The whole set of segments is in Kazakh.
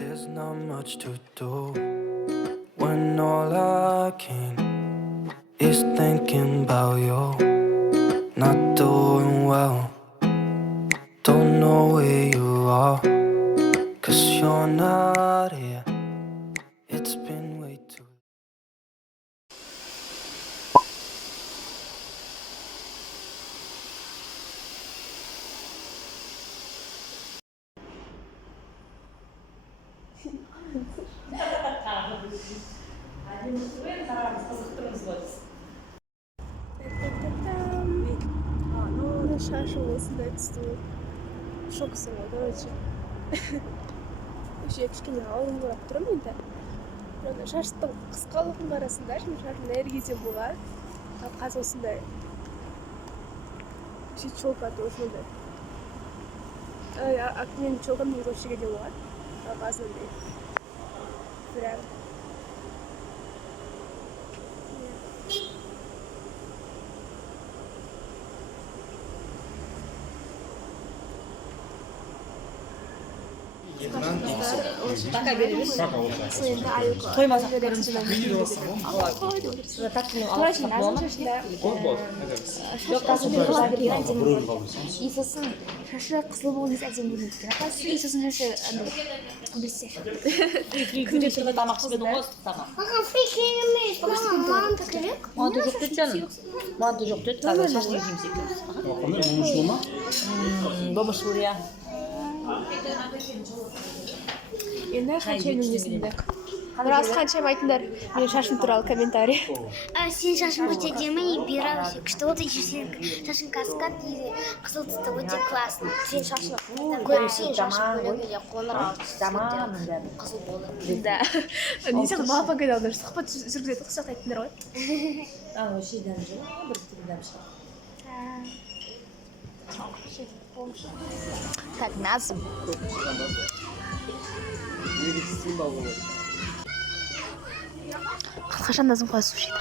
There's not much to do when all I can is thinking about you. Not doing well, don't know where you are, 'cause you're not here. It's been way too шашым осындай түсті шоксың ғой, короче. Вообще кішкене ауырыңқырап тұрмын енді. Жаңа шаштың қысқалығының арасында шашым әр кезде болған. Ал қазір осындай. Вообще чолкаты осындай. Мен чолкам негізі осы жерге болады. Ал қазір прям. Пока береміз. Тоймаса көріміз. И сосын шашы қызыл болу емес әдемі болу керек. И сосын шашы білсе. Күнде тұрға тамақ ішпедің ғой, ыстық тамақ. Маған фрикшен емес, манты керек. Манты жоқ деді жаным. Манты жоқ деді, қазір шашын жемсек екеуміз. Қандай момышұлы ма? Бомышұлы, иә. Енді қаншайым өнесіңді. Біраз қаншайым айтыңдар мен шашым туралы комментарий. Сен шашың өте әдемі, и бері күшті болды, еще сен шашың каскад, и қызыл түсті өте классно. Сен шашың көрсең шашың бөлігінде қоңыр Жаман, қызыл болды. Да. Не сияқты балапан қайда алды, сұхбат жүргізеді, қыз жақта айттыңдар ғой. Шейден жылы, бір түрден шығады. Так, назым. Қашан назым қалай су ішеді?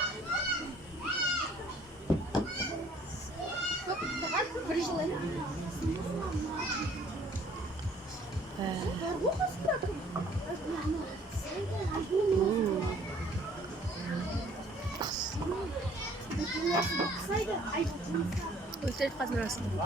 Өлтіріп қазір арасында.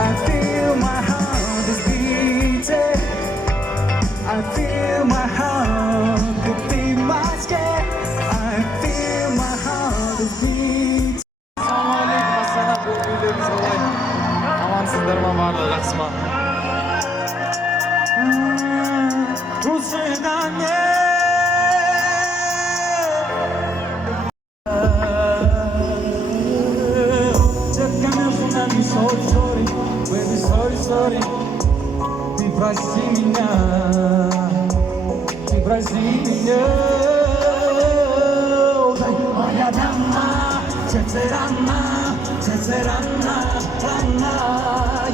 I feel my heart is beating. I feel my heart could be my skin. I feel my heart is beating. Амансыздар ма, барлығы жақсы ма? Sorry, ты прости меня, моя дама, сердце рана,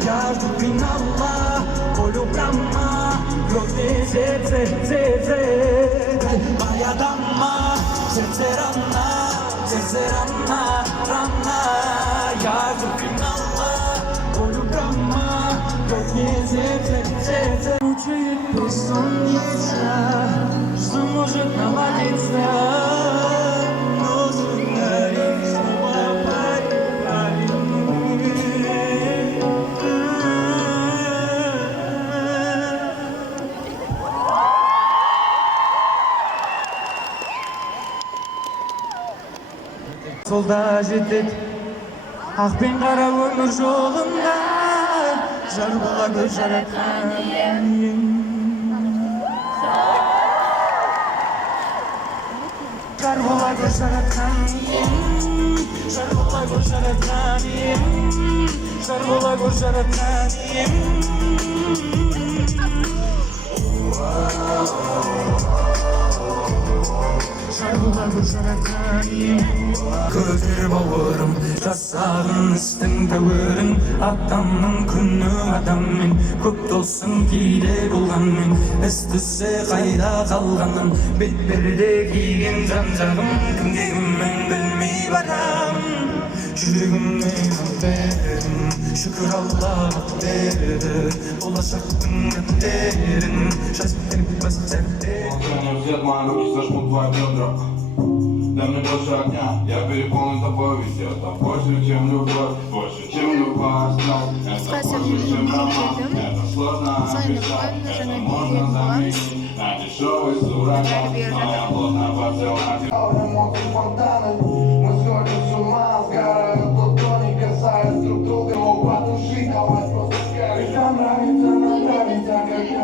я жду финала, волю прямо, кровь сердце, моя дама, сердце рана, я жду финала, волю прямо. Мучает бессонница, что может наладиться, но сценарий снова Солда жетеді ақ пен қара өмір жолында, жар бола гөр жаратқан ием. Жар бола гөр жаратқан ием. Жар бола гөр жаратқан ием. Жар бола гөр жаратқан ием. Көтер бауырым жасағын істің тәуірін адамның күні адаммен көп досың кейде болғанмен істісі қайда қалғанын бетперде киген жан-жағым кімге кіммен білмей барам жүрегімнен бердім шүкір аллаға берді болашақтың дәптерін жазып кетпес сәтте. Взять мои руки, зажмут твои бедра. Дай мне больше огня, я переполнен тобой везде. Там больше, чем любовь, больше, чем любая страсть. Это больше, чем роман, это сложно описать. Это можно заменить на дешевый суррогат. Но я плотно подсел на тебя. Эмоции фонтаны, мы сходим с ума, сгорают ладони, касаясь друг друга. Мог потушить, давай просто скорее. Нам нравится, как я.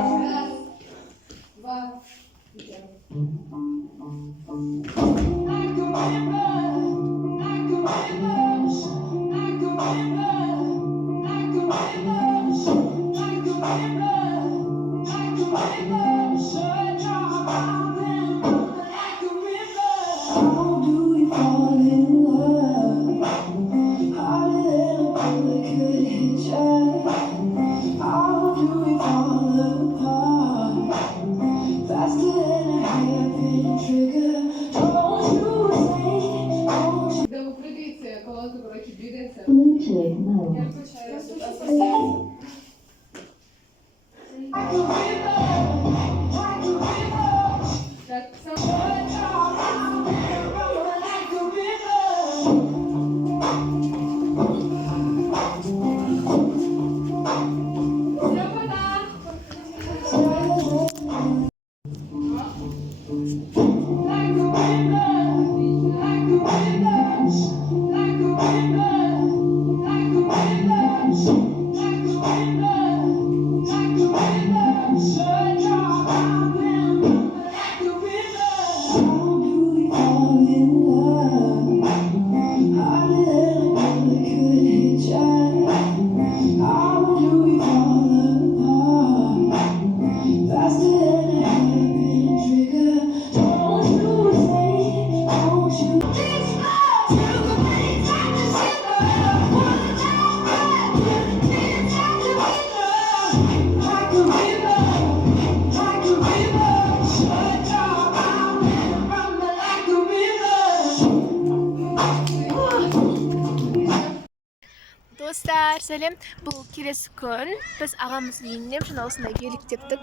Dostlar, selam. Bu kelesi kun biz ağamızın uyuна şuna osындай келіп тектік.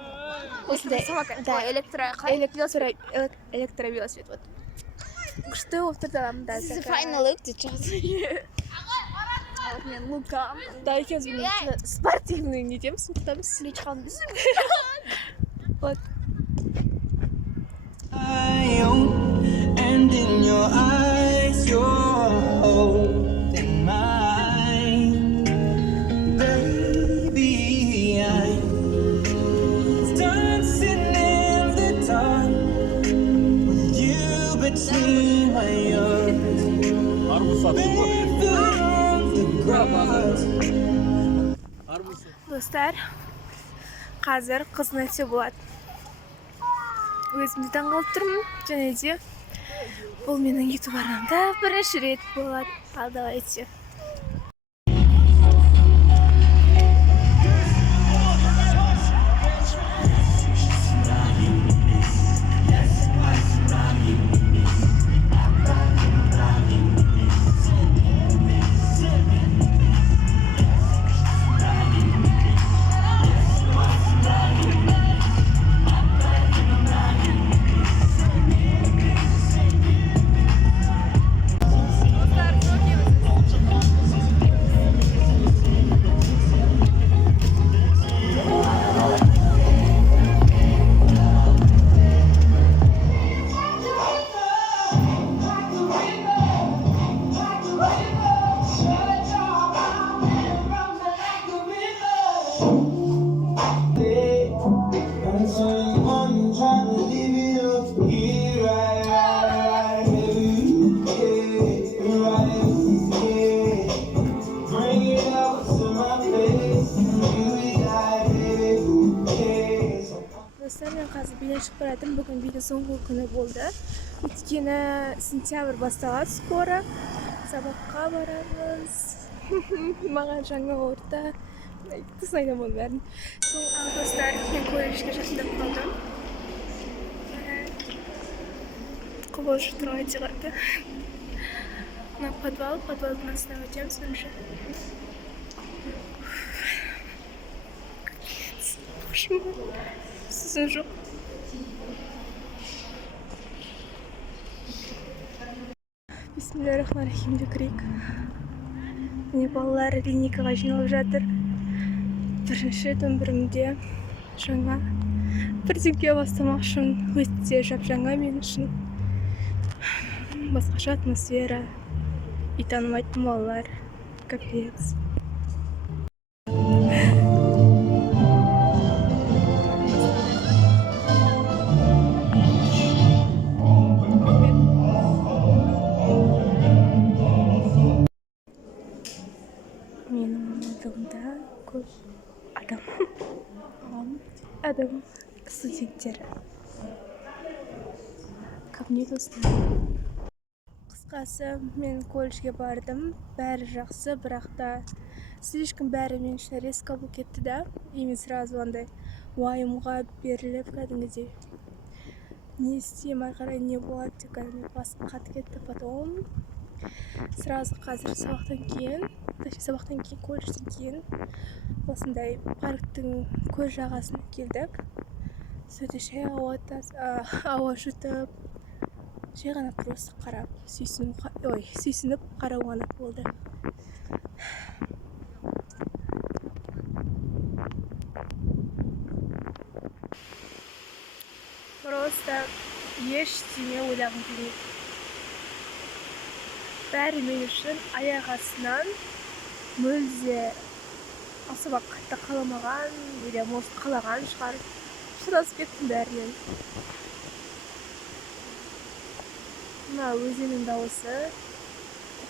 Осындай электровелосипед вот. Күшті болып тұрды аламында. Sizi final өтті Мен Лука. Да, екеуміз мен спортивный не дейміз, ұқтамыз. Сүлей шығамыз. Вот. And in your eyes you're holding mine, baby. I'm dancing in the dark with you between my arms. Dostlar, қазір қыз нәрсе болады. Өзімді таңғалып тұрмын, және де бұл менің YouTube арнамда бірінші рет болады. Ал давайте. Dostlar, men hozir bino chiqib baradim. Bugun bino so'nggi kuni bo'ldi. Өйткені сентябрь басталады скоро. Сабаққа барамыз. Маған жаңа орта. Тосын айтамын оның бәрін. Сол достар, мен колледжге жақындап қалдым. Құбылыш тұрған шығарды. Мына подвалдың астына өтеміз бірінші. Сізін жоқ. Бисмиллахиррахманиррахим деп кірейік. Міне балалар линейкаға жиналып жатыр. Бірінші өмірімде жаңа бірдеңе бастамақшымын. Өте жап-жаңа мен үшін. Басқаша атмосфера. И танымайтын балалар. Капец. Менің мамандығымда көп адам студенттер. Кабинет осында. Қысқасы, мен колледжге бардым. Бәрі жақсы, бірақ та слишком бәрі мен үшін резко болып кетті да. И мен сразу андай уайымға беріліп кәдімгідей. Не істеймін, ары қарай не болады деп кәдімгі басым қатып кетті. Потом сразу қазір сабақтан кейін, колледжден кейін осындай парктың көл жағасына келдік. Сөйтіп шай ауа жұтып, жай ғана просто қарап, сүйсініп қарау ғана болды. Просто ештеңе ойлағым келмейді. Бәрі мен үшін аяқ астынан мүлде сабақ қатты қаламаған, или может қалаған шығар. Шыдасып кеттім бәрінен. Мына өзеннің дауысы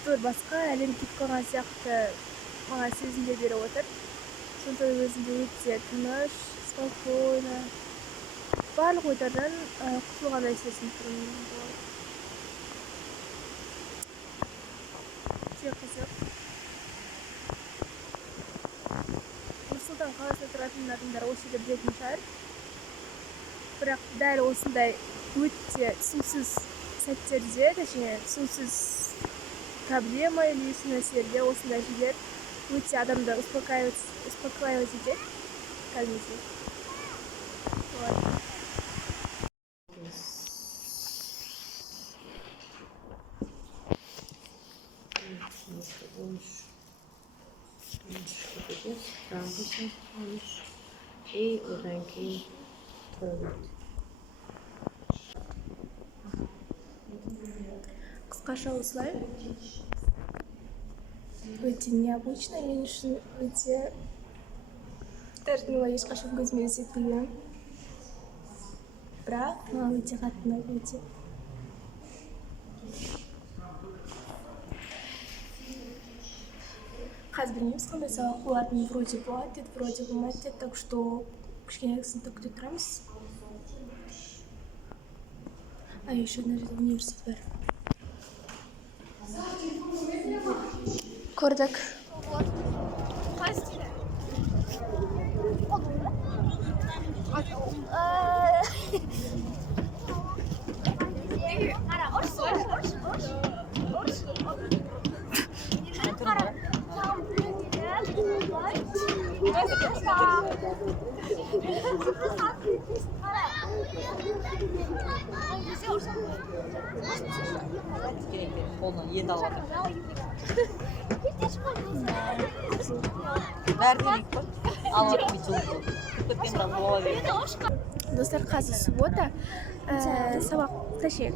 бір басқа әлем кетіп қалған сияқты маған сезімде беріп отыр. Сондықтан өзімде өте тыныш, спокойно, барлық ойдардан құтылғандай сезініп тұрмын. Өте қызық. Нұрсұлтан қаласында тұратын адамдар осы жерде білетін шығар. Бірақ дәл осындай өте түсініксіз сәттерде, точнее, түсініксіз проблема или нәрселерде осындай жерлер өте адамды успокаивать етеді. Кәдімгідей. И одан кейін туалет. Қысқаша осылай. Өте необычно, мен үшін өте ешқашан көзіме елестетпеген. Бірақ маған өте қатты ұнайды, өте. Қазір білмейміз, қандай сабақ болатынын вроде болады деді, вроде болмайды деді, так что кішкене сыныпта күте тұрамыз. А еще одна жерде университет бар. Көрдік. Қолынан енді алып жатыр. Бәрден қой. Алып кетіп кеткен бірақ бола береді. Достар, қазір суббота. Сабақ, точнее,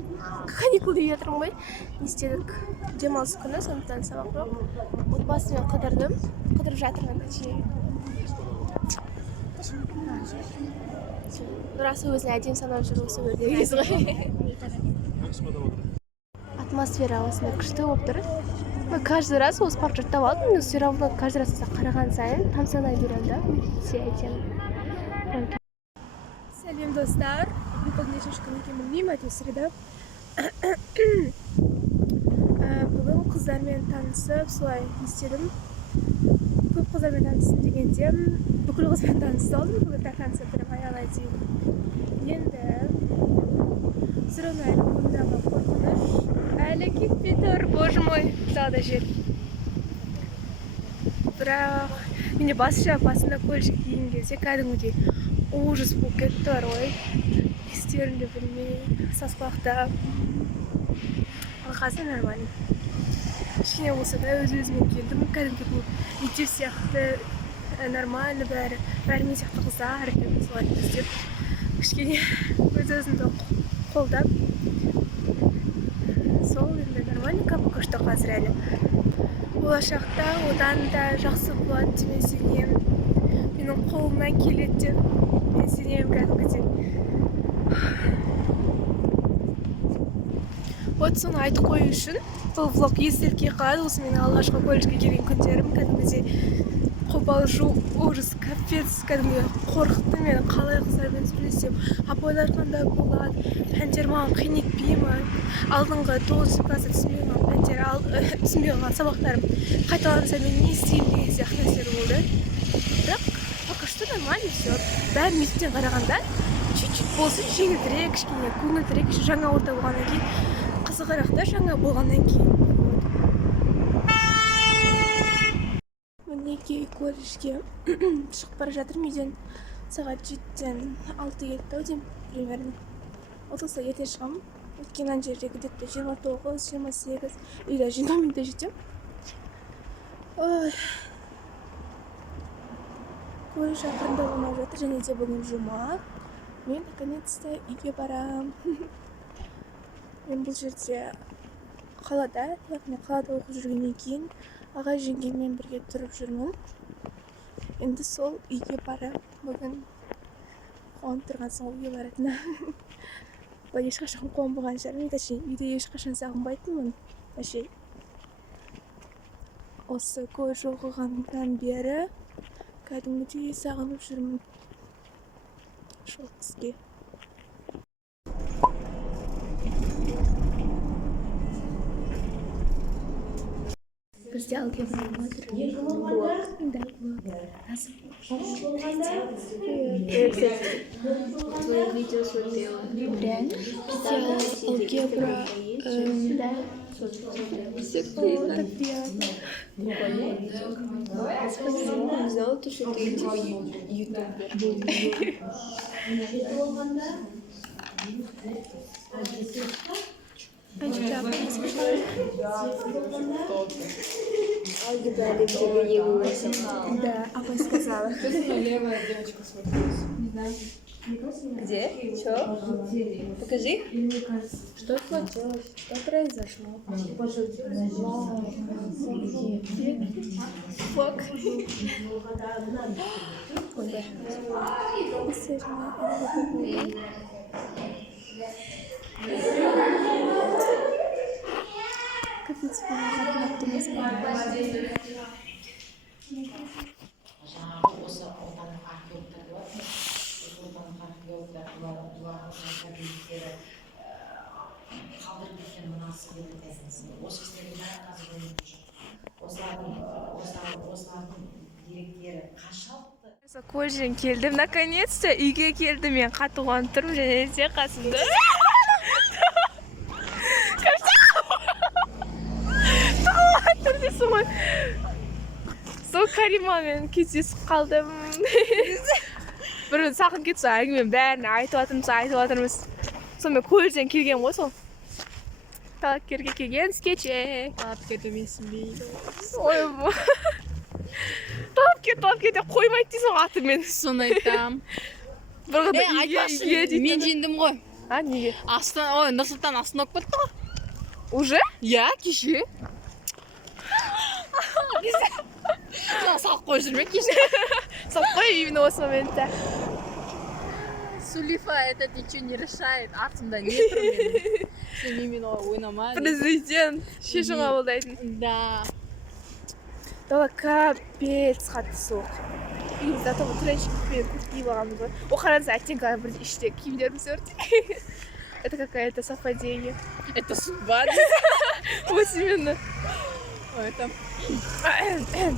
каникул деп жатырмын ғой. Не істедік? Демалыс күні, сондықтан сабақ жоқ. Отбасымен қыдырып жатырмын, точнее. Расы өзін әдем санап жүр осы өрдегіз ғой. Атмосфера осында күшті болып тұр. Каждый раз осы парк жаттап алдым, но все равно каждый раз қараған сайын тамсана берем, да? Өте әдем. Сәлем достар. Бүгін нешінші күн екенін білмеймін, әйтеуір среда. Бүгін қыздармен танысып, солай істедім. Көп қыздармен таныстым дегенде, бүкіл қызбен танысып алдым, бүгін так танысып тұрмын аяғына дейін. Енді сұрын әлі қолымдағы қорқыныш әлі кетпей тұр, боже мой, тағы да жел. Бірақ менде басында колледжге келген кезде кәдімгідей ужас болып кетті бар ғой. Не істерімді білмей, сасқалақтап. Ал қазір нормально. Кішкене болса да өз-өзіме келдім. Кәдімгі бұл мектеп сияқты нормально бәрі мен сияқты қыздар екен солай іздеп. Кішкене өз-өзімді қолдап. Сол енді нормально көшті қазір әлі. Болашақта одан да жақсы болады деп мен сенемін. Менің қолымнан келеді деп мен сенемін кәдімгідей. Вот соны айтып қою үшін бұл влог естелікке қалады. Осы менің алғашқы колледжге келген күндерім кәдімгідей қобалжу, ужас, капец, кәдімгі қорқытты мені қалай қыздармен сөйлесем, апайлар қандай болады, пәндер маған қиын етпей ме, алдыңғы 9 класста түсінбей қалған пәндер, түсінбей қалған сабақтарым қайталанса мен не істеймін деген сияқты нәрселер болды. Бірақ пока что нормально все. Бәрі мектептен қарағанда чуть-чуть болсын жеңілдірек, кішкене көңілдірек, жаңа орта болғаннан кейін қызығырақ та жаңа болғаннан кейін. Мінекей колледжге шығып бара жатырмын үйден. Сағат 7-тен 6 кетті ау деймін примерно. Отылса ерте шығамын. Өткен ана жерде где-то 29-28 или 20 минутта жетемін. Колледж жақында болмай жатыр, және де бүгін жұма. Мен наконец-то үйге барам. Мен бұл жерде қалада, яғни қалада оқып жүргеннен кейін аға жеңгеммен бірге тұрып жүрмін. Енді сол үйге барам. Бүгін қуанып тұрған соң үйге баратына. Бұл ешқашан қуанбаған шығармын. Точнее, үйде ешқашан сағынбайтынмын. Точнее, осы колледж оқығаннан бері кәдімгідей сағынып жүрмін. Шол кісіге. Бізде алгебра отыр. Да, насып. Твои видео смотрела. Реально? Бізде алгебра. Так приятно. Не знала, что ты типа Алгебра тебе явилась. Да, папа сказала. Левая девочка смотрелась. Где? Чё? Покажи. Что случилось? Что произошло? Фок. Капец, осы отанның археологтары бар. Отанның археологтары қалдырып кеткен мынасы деп айтасыз. Осы кісілердің бәрі қазір өлмеген жоқ. Осылардың деректері қаншалықты. Колледжден келдім, наконец-то үйге келдім. Мен қатты қуанып тұрмын, және де қасымда. Сол Каримамен кездесіп қалдым. Бір сақын кетсе әңгіме бәрін айтып жатырмыз. Сонымен колледжден келген ғой сол. Талапкерге келген скетчек. Талапкер демесін бейді. Ойбай. Талапкер деп қоймайды дейсің атымен. Соны айтам. Бір қада айтпашы, мен жеңдім ғой. А, неге? Нұрсұлтан астына оқып кетті ғой. Уже? Я, кеше. Салып қой жүрме кеше. Салып қой именно осы моментта. Сулифа, это ничего не решает. Артымда не тұр менің. Сен именно ойнама. Президент шешім қабылдайтын. Да. Дала капец қатты суық. Үйімізде тренчик пен куртка киіп алғанбыз ғой. О, қараңыз, әттең бір іште киімдеріміз өртейді. Это какое-то совпадение. Это судьба. Вот именно. Ой, там.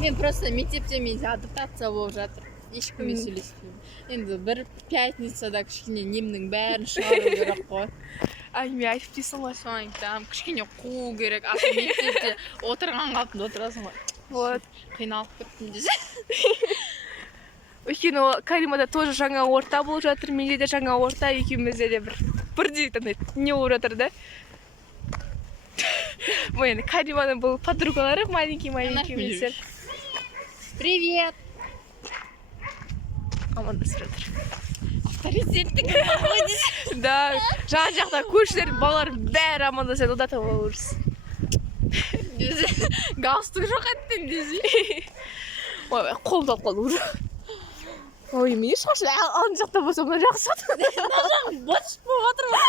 Мен просто мектепте менде адаптация болып жатыр. Ешкіммен сөйлеспеймін. Енді бір пятницада кішкене немнің бәрін шығару керек қой. Әңгіме айтып дейсің ғой. Соны айтамын, кішкене қуу керек. Аса мектепте отырған қалпында отырасың ғой. Вот. Қиналып кеттім десе. Өйткені ол Каримада тоже жаңа орта болып жатыр, менде де жаңа орта, екеумізде де бірдей не болып жатыр да. Енді Кариманың бұл подругалары маленький өздер. Привет! Амандасып жатыр. Авторитеттің Да, жан жақта көршілер, балалар бәрі амандасады, ода таба орыс. галстук жоқ әттен десе. Ой, қолымды алып қалды уже. Ой, мен шашым ана жақта болса, мына жақ сатып. Бос болып отыр ма?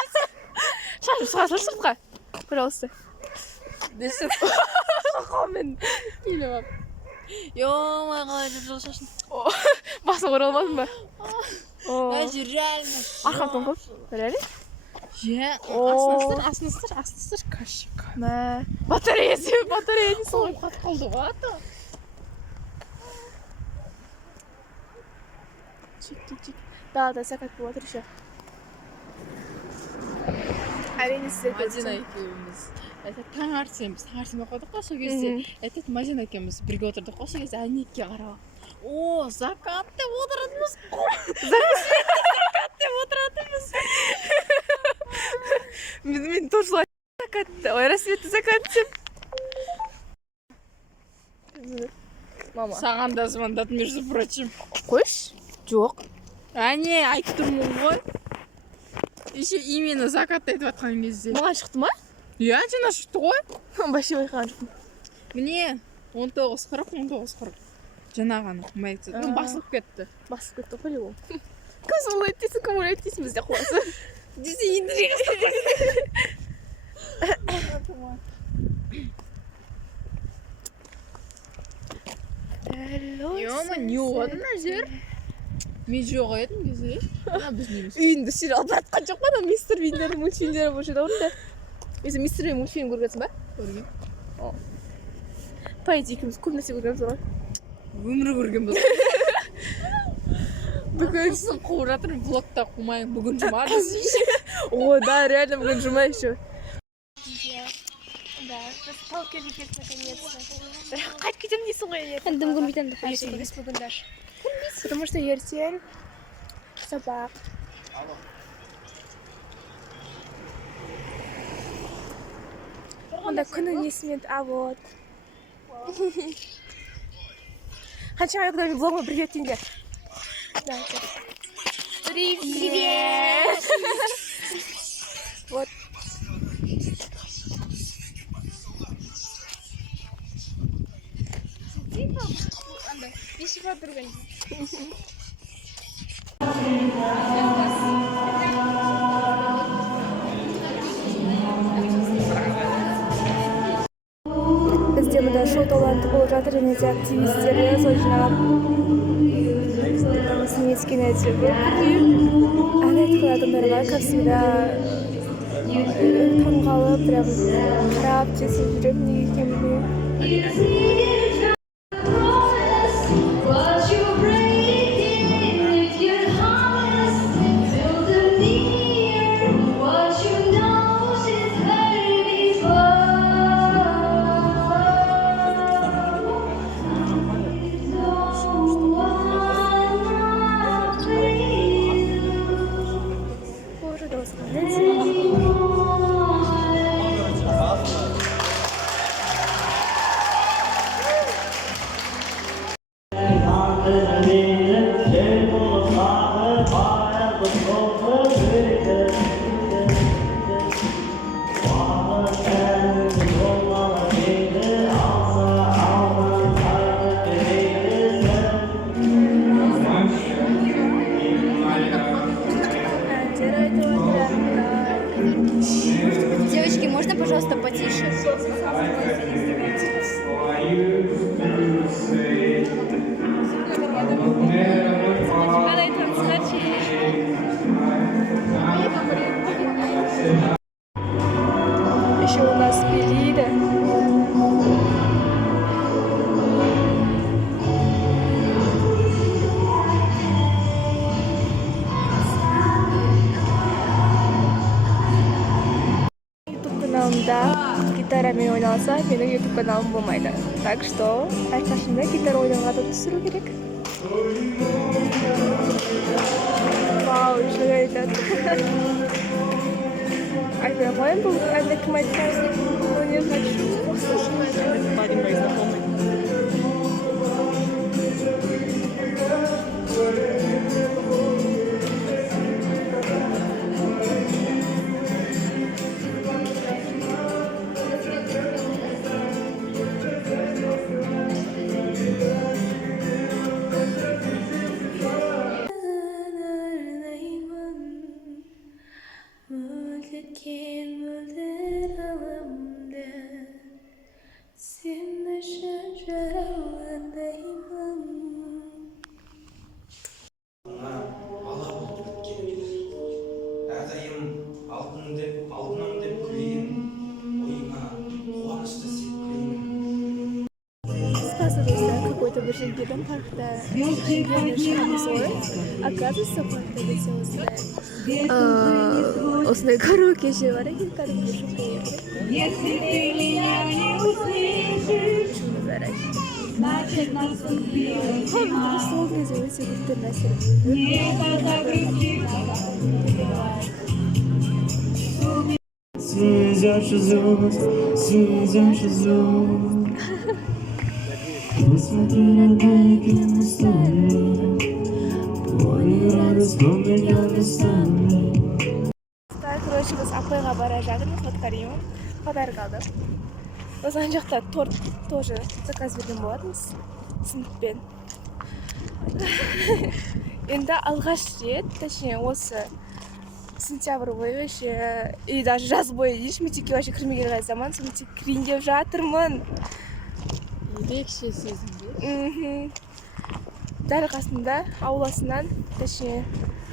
Шашым сұға сал сыртқа. Пожалуйста. Десе. Мен Келіп ап. Ё-ма, қалай жол шашын. басын оралмадым ба? Даже реально. Арқамдан көп. Реально? Е, астын кашик. Мә. Батареясы Ой, қат қалды ғой ата. Чик. Да, сәкат болып отыр еще. Әрине сіздер Мадина екеуміз. Таңертеңбіз қойдық қой сол кезде. Айтады, Мадина екеуміз бірге отырдық қой сол кезде әйнекке қарап. О, закат деп отыратынбыз. Закат деп отыратынбыз. Мен тоже солай закатты. Ой, рассветті закат деп. Мама. Саған да звондады, между прочим. Қойш? Жоқ. Әне, айтып тұрмын ғой. Еще именно закат айтып атқан кезде. Маған шықты ма? Я жаңа шықты ғой. Вообще байқаған жоқпын. Міне 19:40. Жаңа ғана мәйтті. Басылып кетті. Басып кетті по-любому. Кім солай айтты, кім олай айтты, бізде қуасы. Десе ендірек Ё-ма, не оған мына жер? Мен жоқ едім десе. Біз неміз. Үйінде сериал баратқан жоқ па? Мистер Биннің мультфильмдері бұл жерде орында. Өзі Мистер Бин мультфильм көргенсің ба? Көрген. По идее, екеуміз көп нәрсе көргенбіз ғой. Өмірі көрген біз. Бүгін сен қуып жатыр, блогта қумайын. Бүгін жұма десе. О, да, реально бүгін жұма еще. Да, қалып келдік наконец-то. Қайтып кетемін дейсің ғой ертең. Дым көрмейтін де Емес бүгін даже. Потому что ертең сабақ. Онда күннің есімен, вот. Қаншама күннен блогыма привет дейіндер. Привет! Вот. Андай, бесіп отырған. Бізде мұнда шоу таланты болып жатыр, және де активистері сол жинап немецкий ән айтқан адамдарға, как всегда, таңғалып, прям қарап, тесіп жүремін, неге екенін білмеймін. ойналса, менің YouTube каналым болмайды. Так что, әрқашанда гитара ойнағанды түсіру керек. Вау, жүрек айтады. Айтпай қояйын, бұл әнді кім айтқан? Өнер хочу. Бала болып өткеніміз. Әрдайым алтыным деп күлейін, ойыңа қуанышты сепкілейін. Қысқасы достар, какой-то бір жерден паркта жүргенде шығамыз ғой. Оказывается, паркта десе осындай караоке жер бар екен, караоке шоу. Шуны жарайды. Қабілді сол кезде өте күтті нәрсе. Короче, біз апайға бара жатырмыз, фоткаримын, подарок алдым. Біз ана жақта торт тоже заказ берген болатынбыз сыныппен. Енді алғаш рет, точнее осы сентябрь бойы вообще, и даже жаз бойы дейінші, мектепке вообще кірмеген заман, сол мектепке кірейін деп жатырмын. Ерекше сезімде. Дәл қасында ауласынан, точнее,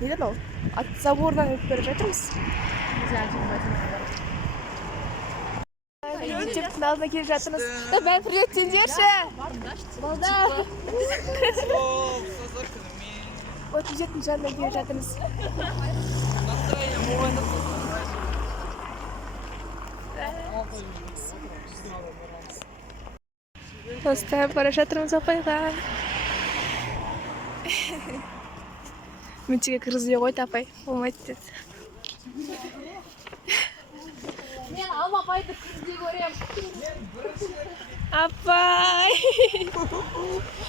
неден ол? От забордан өтіп бара жатырмыз. Мектептің алдына келіп жатырмыз. Бәрі привет деңдерші. Балдар. Вот мектептің жанына келіп жатырмыз. Достар, бара жатырмыз апайға. Мектепке кіргізбей қойды апай, болмайды деді. Мен алма апайды күнде көрем. Апай!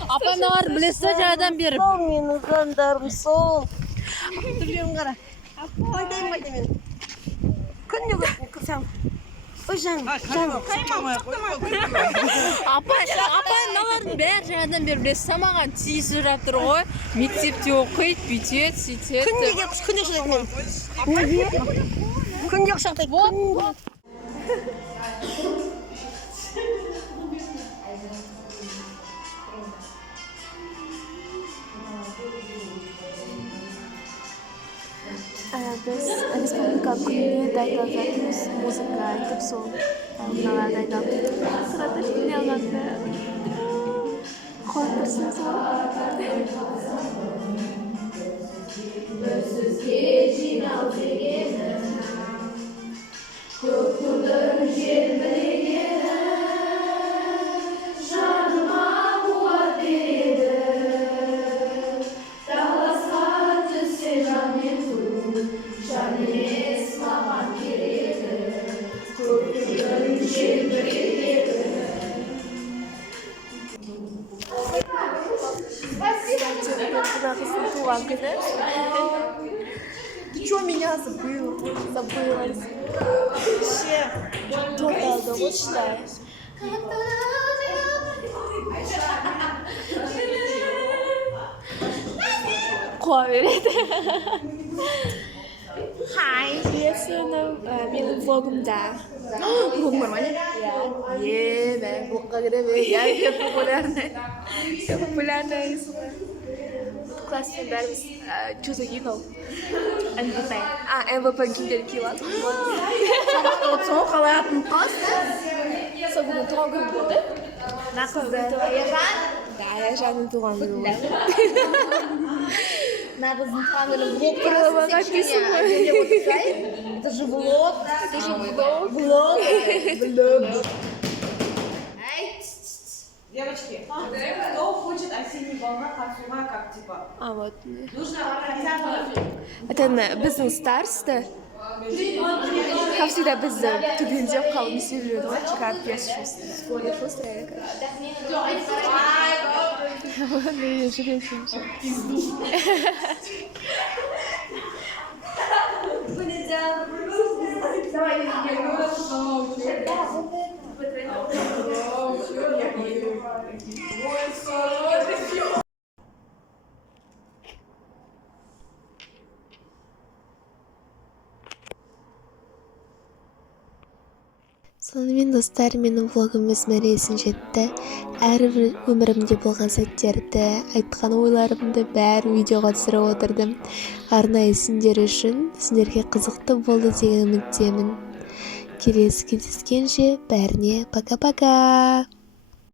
Апай мыналарды білесіз жаңадан беріп. Сол менің жандарым, сол. Түрлерін қара. Қайтайын мен. Күнде көріп кірсем. Ой жаным. Апай мыналардың бәрі жаңадан беріп білесіз. Маған тиісіп жатыр ғой. Мектепте оқиды, бүйтеді, сөйтеді. Күнде құшақтайды мен. Неге? Күнде құшақтайды. Біз республика күніне дайындалып жатырмыз. Музыка айтып сол мыналарды айдалып. Сұрады жине алғанды. Қуаттырсыз ғой. Туған күні. Ты чё меня забыл? Забылась. Вообще, торт алды ғой, считай. Қуа береді. Хай. Привет, сыным. Менің влогымда. Влогым бар ма не? Иә, мен влогқа кіремін. Я популярный. Я популярный. Класспен бәріміз что-то киін ол. МВП. МВП киімдерді киіп алдық. Сабақта отырсың ғой, қалай атын қаз? Сол күні туған күні болды. Нақызды. Аяжан? Да, Аяжанның туған күні болды. Нағыздың туған күні влог Проломаға писым ғой. Это же влог. Это же влог. Влог. Девочки, кто хочет осенний балға қатысуға, как типа? Вот. Нужно хотя бы... Это біздің старосты. Как всегда бізді түгенде қалып не жүреді ғой, как я шустрая. Сонымен достар, менің влогым өз мәресіне жетті. Әрбір өмірімде болған сәттерді, айтқан ойларымды бәрін видеоға түсіріп отырдым. Арнайы сендер үшін, сендерге қызықты болды деген үміттемін. Келесі кездескенше бәріне пока-пока.